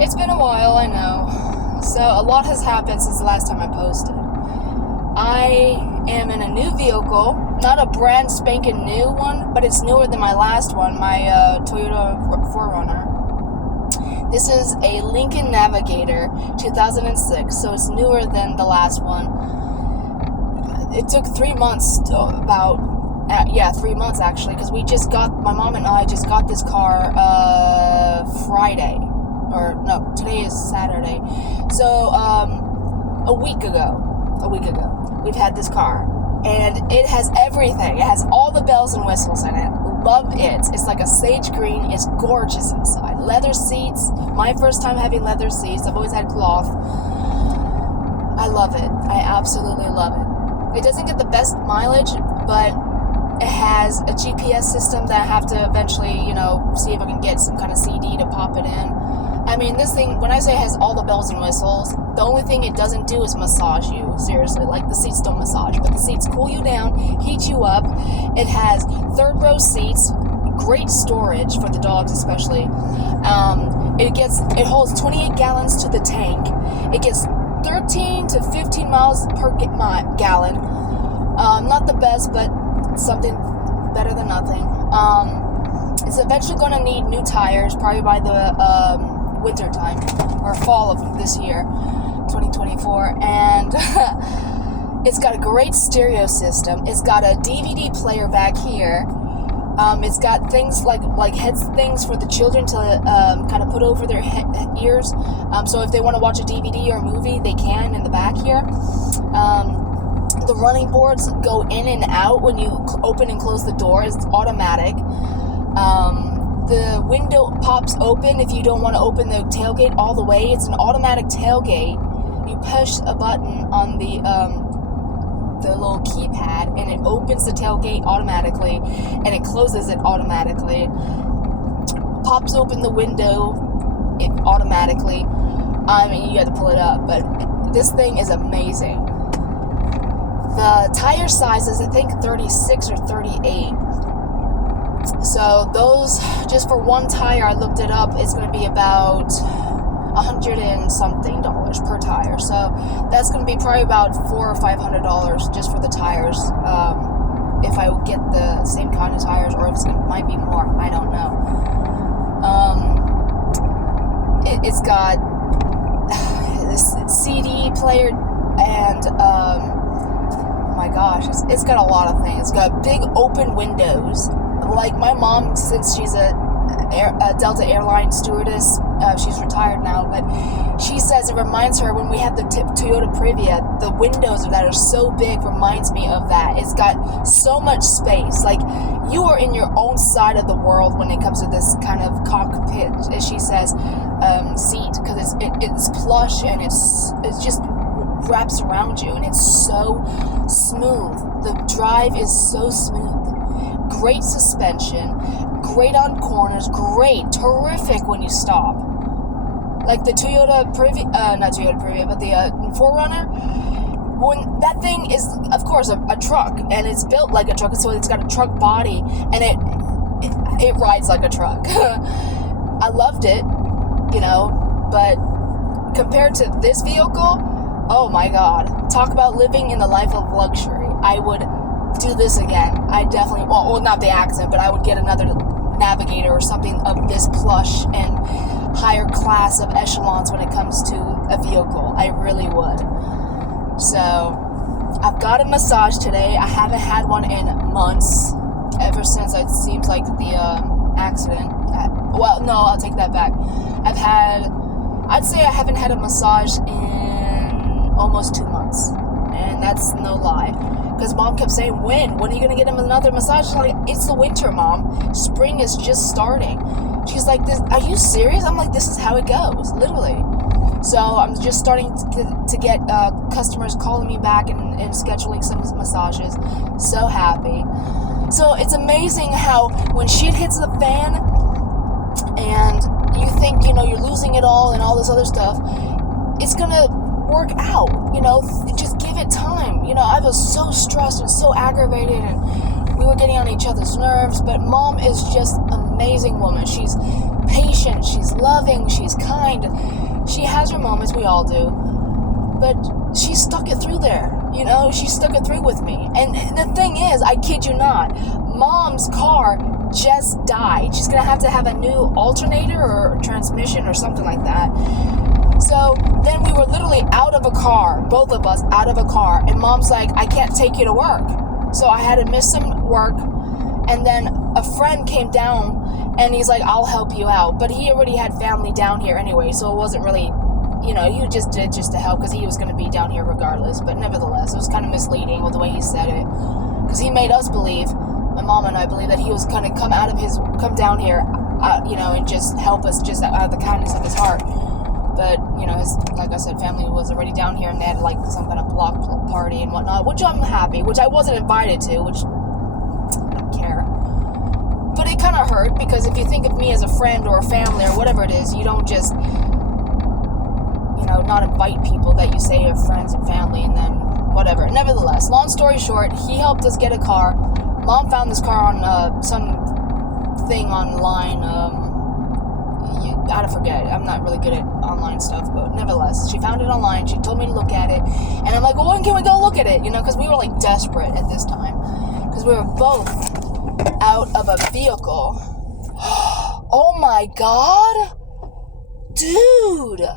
It's been a while, I know. So a lot has happened since the last time I posted. I am in a new vehicle, not a brand spanking new one, but it's newer than my last one, my Toyota 4Runner. This is a Lincoln Navigator 2006, so it's newer than the last one. It took 3 months, 3 months actually, because my mom and I just got this car Friday. Or no, today is Saturday. So a week ago, we've had this car, and it has everything. It has all the bells and whistles in it. Love it. It's like a sage green. It's gorgeous inside. Leather seats. My first time having leather seats. I've always had cloth. I love it. I absolutely love it. It doesn't get the best mileage, but it has a GPS system that I have to eventually, see if I can get some kind of CD to pop it in. I mean, this thing, when I say it has all the bells and whistles, the only thing it doesn't do is massage you. Seriously, like the seats don't massage, but the seats cool you down, heat you up. It has third row seats, great storage for the dogs especially. It holds 28 gallons to the tank. It gets 13 to 15 miles per gallon. Not the best, but something better than nothing. It's eventually going to need new tires, probably by the winter time or fall of this year, 2024. And it's got a great stereo system. It's got a DVD player back here. It's got things like heads things for the children to kind of put over their ears. So if they want to watch a DVD or a movie, they can in the back here. The running boards go in and out when you open and close the door. It's automatic. The window pops open if you don't want to open the tailgate all the way. It's an automatic tailgate. You push a button on the little keypad, and it opens the tailgate automatically, and it closes it automatically. Pops open the window automatically. I mean, you have to pull it up, but this thing is amazing. The tire size is, I think, 36 or 38. So those, just for one tire, I looked it up, it's going to be about $100 and something per tire. So that's going to be probably about $400 or $500 just for the tires. If I would get the same kind of tires, or if it might be more, I don't know. It's got this CD player, and oh my gosh, it's got a lot of things. It's got big open windows. Like my mom, since she's a Delta Airline stewardess, she's retired now, but she says it reminds her when we had the Toyota Previa, the windows that are so big reminds me of that. It's got so much space. Like, you are in your own side of the world when it comes to this kind of cockpit, as she says, seat, because it's plush, and it's just wraps around you, and it's so smooth. The drive is so smooth. Great suspension, great on corners, terrific when you stop. Like the Toyota Previa, not Toyota Previa, but the 4Runner, when that thing is, of course, a truck, and it's built like a truck, so it's got a truck body, and it rides like a truck. I loved it, but compared to this vehicle, oh my God, talk about living in the life of luxury. I would do this again. I definitely, well, not the accent, but I would get another Navigator or something of this plush and higher class of echelons when it comes to a vehicle. I really would. So I've got a massage today. I haven't had one in months, ever since it seems like the accident. Well, no, I'll take that back. I'd say I haven't had a massage in almost 2 months, and that's no lie. Because Mom kept saying, when are you going to get him another massage? She's like, it's the winter, Mom. Spring is just starting. She's like, are you serious? I'm like, this is how it goes, literally. So I'm just starting to get customers calling me back and scheduling some massages. So happy. So it's amazing how when shit hits the fan and you think, you're losing it all and all this other stuff, it's going to work out, just give it time. I was so stressed and so aggravated, and we were getting on each other's nerves, but Mom is just amazing. amazing woman. She's patient, she's loving, she's kind. She has her moments, we all do. But she stuck it through there, you know? She stuck it through with me. And the thing is, I kid you not, Mom's car just died. She's going to have a new alternator or transmission or something like that. So then we were literally out of a car, both of us out of a car. And Mom's like, I can't take you to work. So I had to miss some work. And then a friend came down and he's like, I'll help you out. But he already had family down here anyway, so it wasn't really, you know, he just did just to help because he was going to be down here regardless. But nevertheless, it was kind of misleading with the way he said it. Because he made us believe, my mom and I believe, that he was going to come down here, you know, and just help us just out of the kindness of his heart. But, you know, like I said, family was already down here and they had like some kind of block party and whatnot, which I'm happy, which I wasn't invited to, which I don't care. But it kind of hurt because if you think of me as a friend or a family or whatever it is, you don't just, you know, not invite people that you say are friends and family and then whatever. Nevertheless, long story short, he helped us get a car. Mom found this car on some thing online. I forget. I'm not really good at online stuff, but nevertheless, she found it online. She told me to look at it, and I'm like, well, when can we go look at it? You know, because we were like desperate at this time, because we were both out of a vehicle. Oh my god, dude!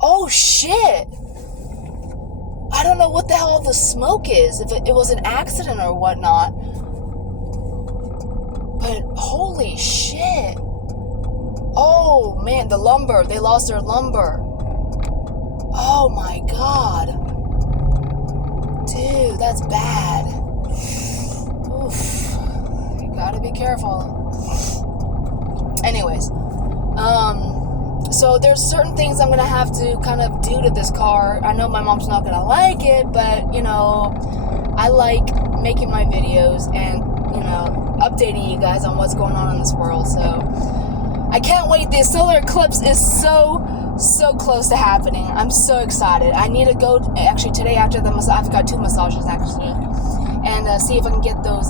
Oh shit! I don't know what the hell the smoke is. If it was an accident or whatnot, but holy shit! Oh, man, the lumber. They lost their lumber. Oh, my God. Dude, that's bad. Oof. You gotta be careful. Anyways. So there's certain things I'm gonna have to kind of do to this car. I know my mom's not gonna like it, but, you know, I like making my videos and, you know, updating you guys on what's going on in this world, so... I can't wait. The solar eclipse is so close to happening. I'm so excited. I need to go, actually, today after the massage, I've got 2 massages, actually, and see if I can get those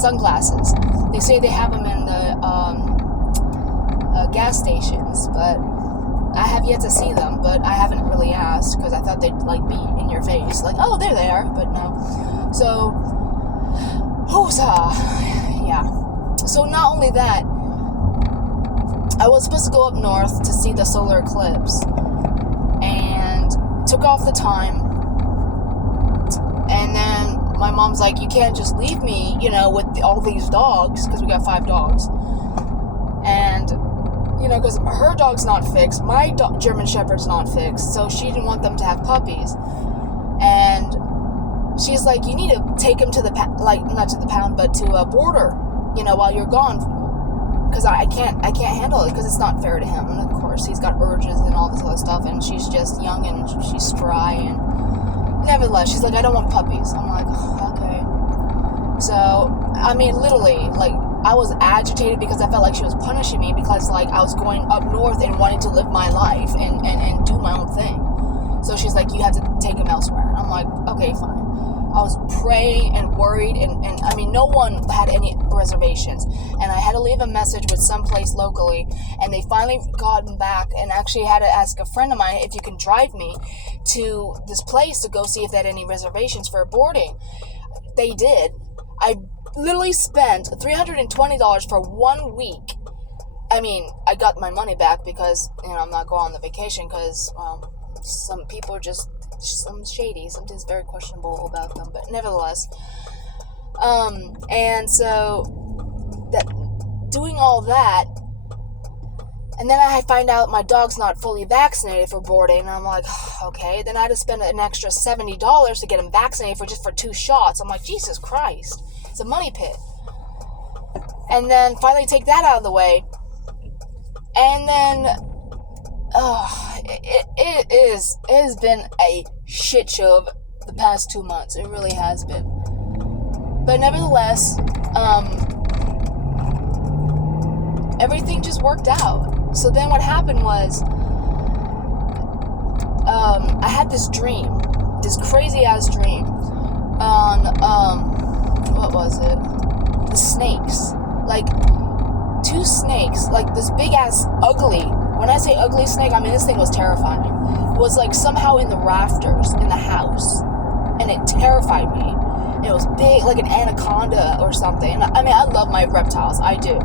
sunglasses. They say they have them in the gas stations, but I have yet to see them, but I haven't really asked, because I thought they'd, like, be in your face, like, oh, there they are, but no. So, yeah. So not only that, I was supposed to go up north to see the solar eclipse and took off the time, and then my mom's like, you can't just leave me, you know, with all these dogs, because we got 5 dogs, and, you know, because her dog's not fixed, my German Shepherd's not fixed, so she didn't want them to have puppies, and she's like, you need to take him to the, not to the pound, but to a border, you know, while you're gone, because I can't handle it, because it's not fair to him, and of course, he's got urges and all this other stuff, and she's just young, and she's spry, and nevertheless, she's like, I don't want puppies. I'm like, oh, okay. So, I mean, literally, like, I was agitated because I felt like she was punishing me, because, like, I was going up north and wanting to live my life, and do my own thing. So she's like, you have to take him elsewhere, and I'm like, okay, fine. I was praying and worried, and I mean, no one had any reservations, and I had to leave a message with some place locally, and they finally got back, and actually had to ask a friend of mine if you can drive me to this place to go see if they had any reservations for boarding. They did. I literally spent $320 for 1 week. I mean, I got my money back because, you know, I'm not going on the vacation because, well, some people are just some shady, something's very questionable about them, but nevertheless, and so, that, doing all that, and then I find out my dog's not fully vaccinated for boarding, and I'm like, okay, then I had to spend an extra $70 to get him vaccinated for 2 shots. I'm like, Jesus Christ, it's a money pit. And then finally take that out of the way, and then, it has been a shit show of the past 2 months. It really has been. But nevertheless, everything just worked out. So then what happened was, I had this dream, this crazy ass dream on, what was it? The snakes. Like, two snakes, like this big ass ugly. When I say ugly snake, I mean this thing was terrifying. Was like somehow in the rafters in the house, and it terrified me. It was big, like an anaconda or something. I mean, I love my reptiles, I do.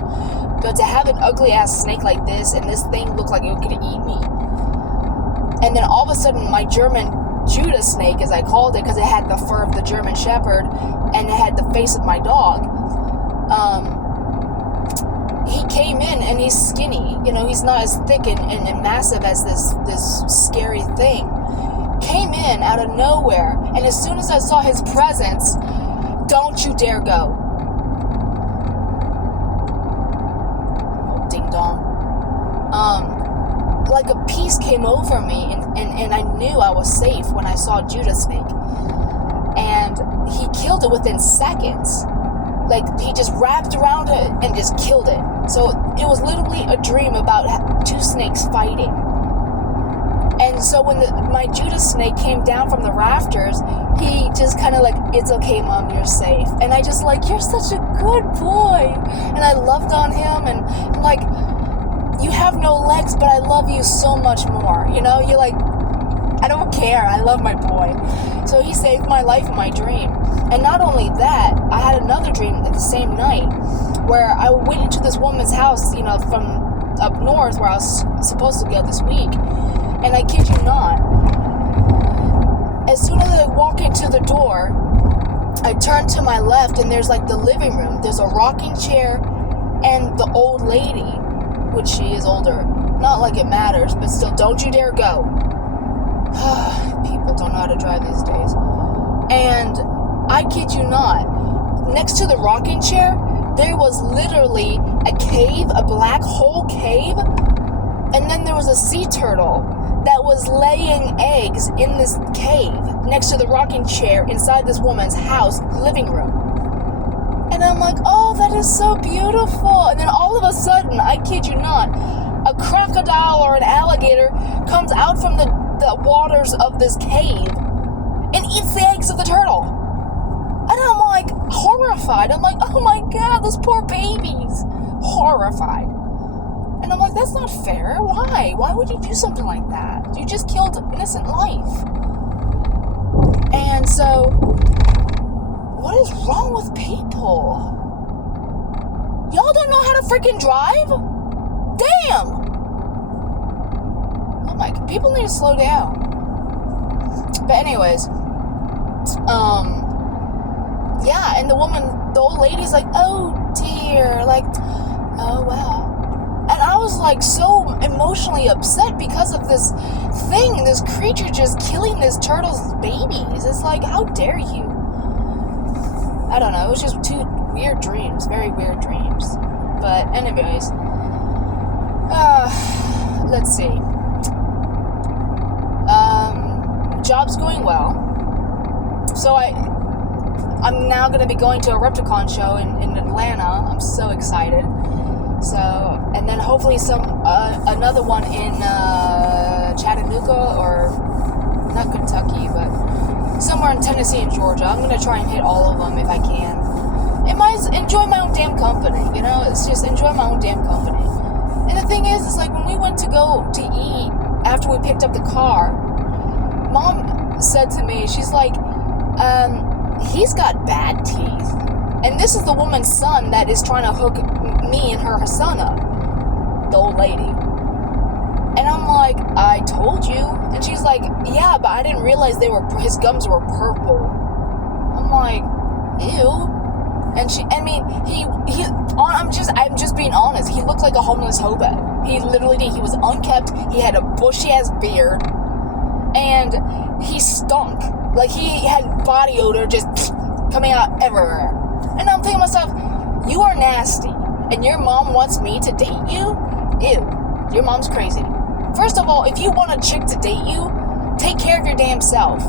But to have an ugly ass snake like this, and this thing looked like it could eat me. And then all of a sudden, my German Judah snake, as I called it, because it had the fur of the German Shepherd, and it had the face of my dog. He came in, and he's skinny. You know, he's not as thick and massive as this scary thing. Came in out of nowhere, and as soon as I saw his presence, don't you dare go. Oh, ding dong. Like a peace came over me, and I knew I was safe when I saw Judah snake. And he killed it within seconds. Like, he just wrapped around it and just killed it. So it was literally a dream about two snakes fighting. And so when my Judah snake came down from the rafters, he just kind of like, it's okay, Mom, you're safe. And I just like, you're such a good boy. And I loved on him, and like, you have no legs, but I love you so much more. You know, you're like, I don't care. I love my boy. So he saved my life in my dream. And not only that, I had another dream at the same night where I went into this woman's house, you know, from up north where I was supposed to go this week. And I kid you not, as soon as I walk into the door, I turn to my left and there's like the living room. There's a rocking chair and the old lady, which she is older. Not like it matters, but still, don't you dare go. People don't know how to drive these days. And I kid you not, next to the rocking chair, there was literally a cave, a black hole cave, and then there was a sea turtle that was laying eggs in this cave next to the rocking chair inside this woman's house living room. And I'm like, oh, that is so beautiful. And then all of a sudden, I kid you not, a crocodile or an alligator comes out from the waters of this cave and eats the eggs of the turtle. And I'm like horrified. I'm like, oh my God, those poor babies. Horrified. And I'm like, that's not fair. Why? Why would you do something like that? You just killed innocent life. And so, what is wrong with people? Y'all don't know how to freaking drive? Damn! Oh my God, people need to slow down. But anyways, yeah, and the old lady's like, oh dear, like, oh wow. And I was like so emotionally upset because of this thing, this creature just killing this turtle's babies. It's like, how dare you? I don't know, it was just two weird dreams, very weird dreams. But anyways, let's see. Job's going well. So I'm now going to be going to a Repticon show in Atlanta. I'm so excited. So, and then hopefully another one in Chattanooga, or not Kentucky, but somewhere in Tennessee and Georgia. I'm going to try and hit all of them if I can. Enjoy my own damn company, you know? It's just enjoy my own damn company. And the thing is, it's like when we went to go to eat after we picked up the car, Mom said to me, she's like, he's got bad teeth. And this is the woman's son that is trying to hook me and her son up. The old lady. And I'm like, I told you. And she's like, yeah, but I didn't realize his gums were purple. I'm like, ew. And I'm just being honest. He looked like a homeless hobo. He literally did. He was unkempt. He had a bushy ass beard. And he stunk. Like, he had body odor just coming out everywhere. And I'm thinking to myself, you are nasty. And your mom wants me to date you? Ew. Your mom's crazy. First of all, if you want a chick to date you, take care of your damn self.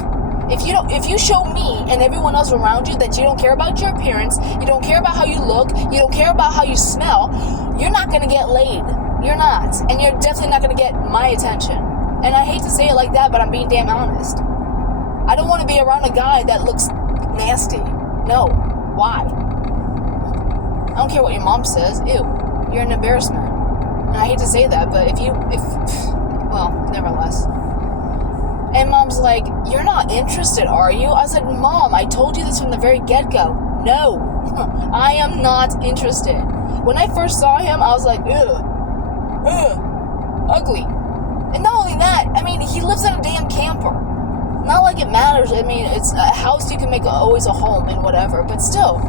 If you show me and everyone else around you that you don't care about your appearance, you don't care about how you look, you don't care about how you smell, you're not going to get laid. You're not. And you're definitely not going to get my attention. And I hate to say it like that, but I'm being damn honest. I don't want to be around a guy that looks nasty. No. Why? I don't care what your mom says. Ew. You're an embarrassment. And I hate to say that, but well, nevertheless. And Mom's like, you're not interested, are you? I said, Mom, I told you this from the very get-go. No, I am not interested. When I first saw him, I was like, ugh, ugly. And not only that, I mean, he lives in a damn camper. Not like it matters. I mean, it's a house you can make always a home and whatever, but still,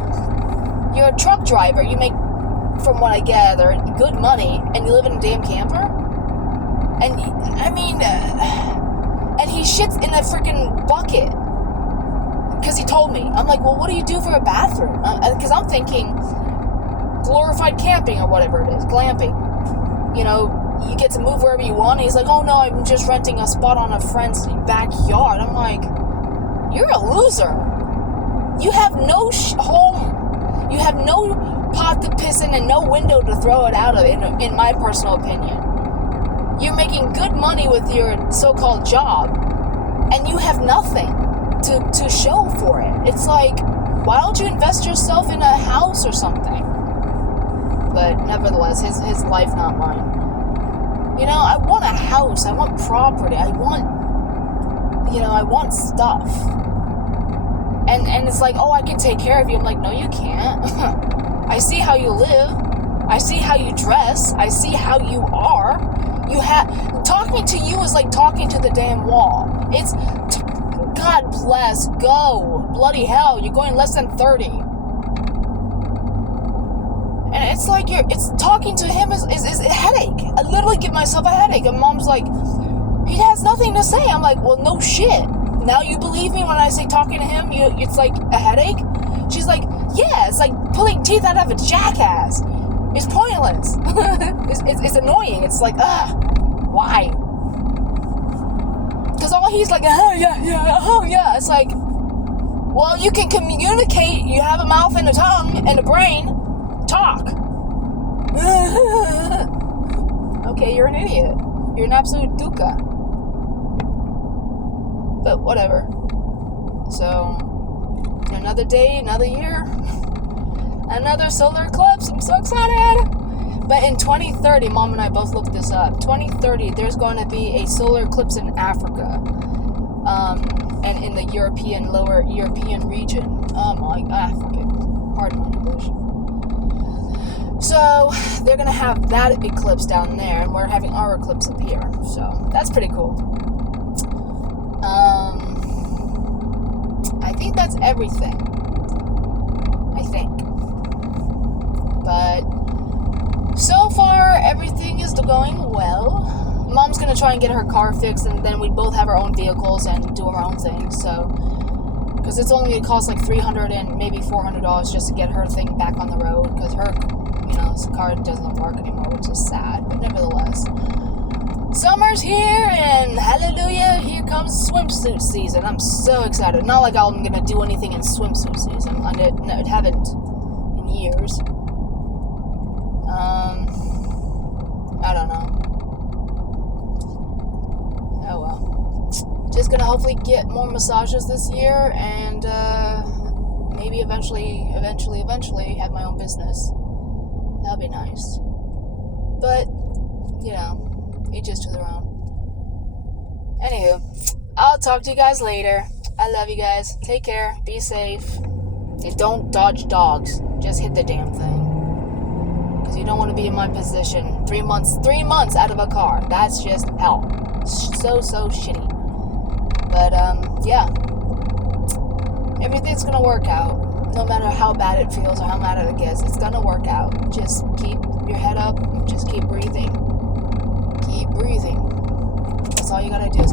you're a truck driver. You make, from what I gather, good money, and you live in a damn camper? And, I mean, and he shits in a freaking bucket. Because he told me. I'm like, well, what do you do for a bathroom? Because I'm thinking glorified camping or whatever it is, glamping. You know, you get to move wherever you want. And he's like, oh no, I'm just renting a spot on a friend's backyard. I'm like, you're a loser. You have no home. You have no pot to piss in and no window to throw it out of, in my personal opinion. You're making good money with your so-called job, and you have nothing to show for it. It's like, why don't you invest yourself in a house or something? But nevertheless, his life, not mine. You know, I want a house. I want property. I want stuff. And it's like, oh, I can take care of you. I'm like, no, you can't. I see how you live. I see how you dress. I see how you are. Talking to you is like talking to the damn wall. It's, God bless, go. Bloody hell, you're going less than 30. And it's like it's talking to him is a headache. I literally give myself a headache. And Mom's like, he has nothing to say. I'm like, well, no shit. Now you believe me when I say talking to him, it's like a headache? She's like, yeah, it's like pulling teeth out of a jackass. It's pointless. it's annoying. It's like, why? Because all he's like, oh yeah. It's like, well, you can communicate. You have a mouth and a tongue and a brain. Talk. Okay, you're an idiot. You're an absolute duca. But whatever. So, another day, another year, another solar eclipse. I'm so excited. But in 2030, Mom and I both looked this up. 2030, there's going to be a solar eclipse in Africa, and in the lower European region. Pardon my English. So they're gonna have that eclipse down there, and we're having our eclipse up here. So that's pretty cool. I think that's everything. I think. But so far, everything is going well. Mom's gonna try and get her car fixed, and then we both have our own vehicles and do our own thing. So, because it's only gonna cost like $300 and maybe $400 just to get her thing back on the road, because her, car doesn't work anymore, which is sad. But nevertheless, summer's here, and hallelujah, here comes swimsuit season. I'm so excited. Not like I'm gonna do anything in swimsuit season. I haven't in years. I don't know. Oh well. Just gonna hopefully get more massages this year, and maybe eventually have my own business. That'd be nice. But, each is to their own. Anywho, I'll talk to you guys later. I love you guys. Take care. Be safe. And don't dodge dogs. Just hit the damn thing. Because you don't want to be in my position. 3 months out of a car. That's just hell. So shitty. But, yeah. Everything's gonna work out. No matter how bad it feels or how mad it gets, it's gonna work out. Just keep your head up. Just keep breathing. Keep breathing. That's all you gotta do is